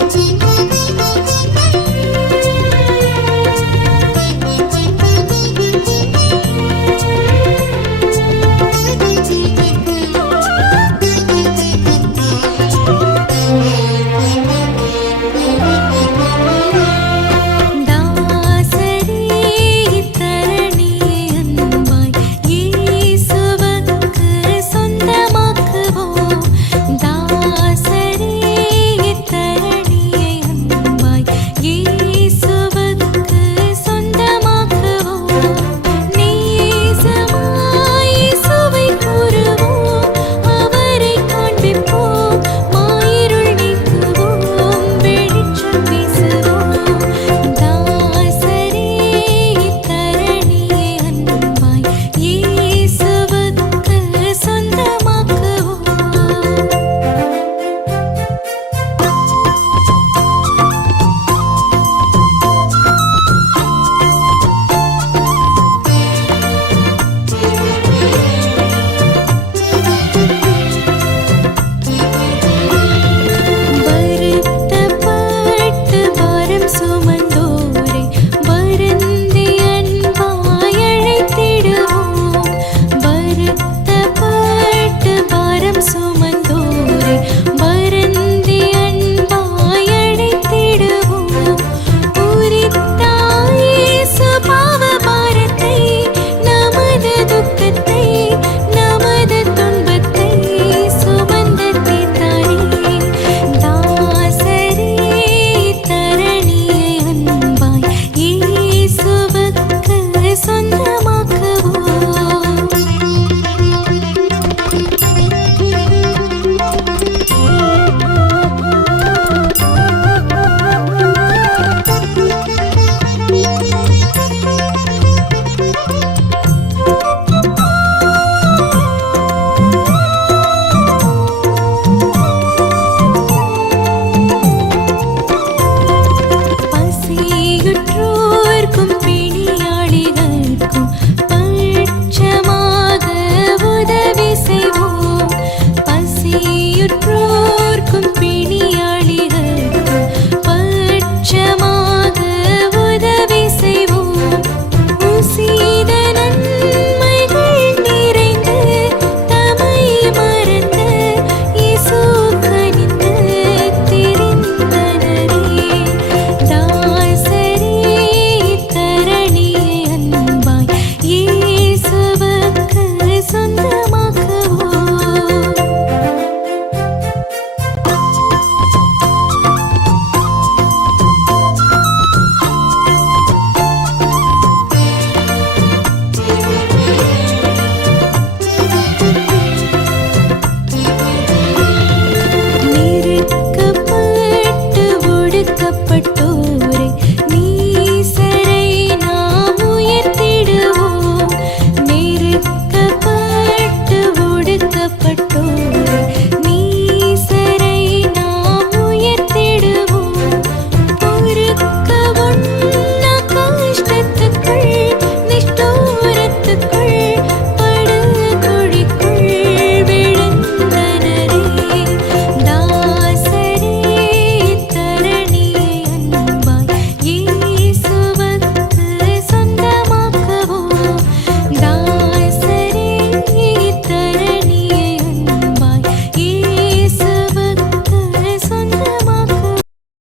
to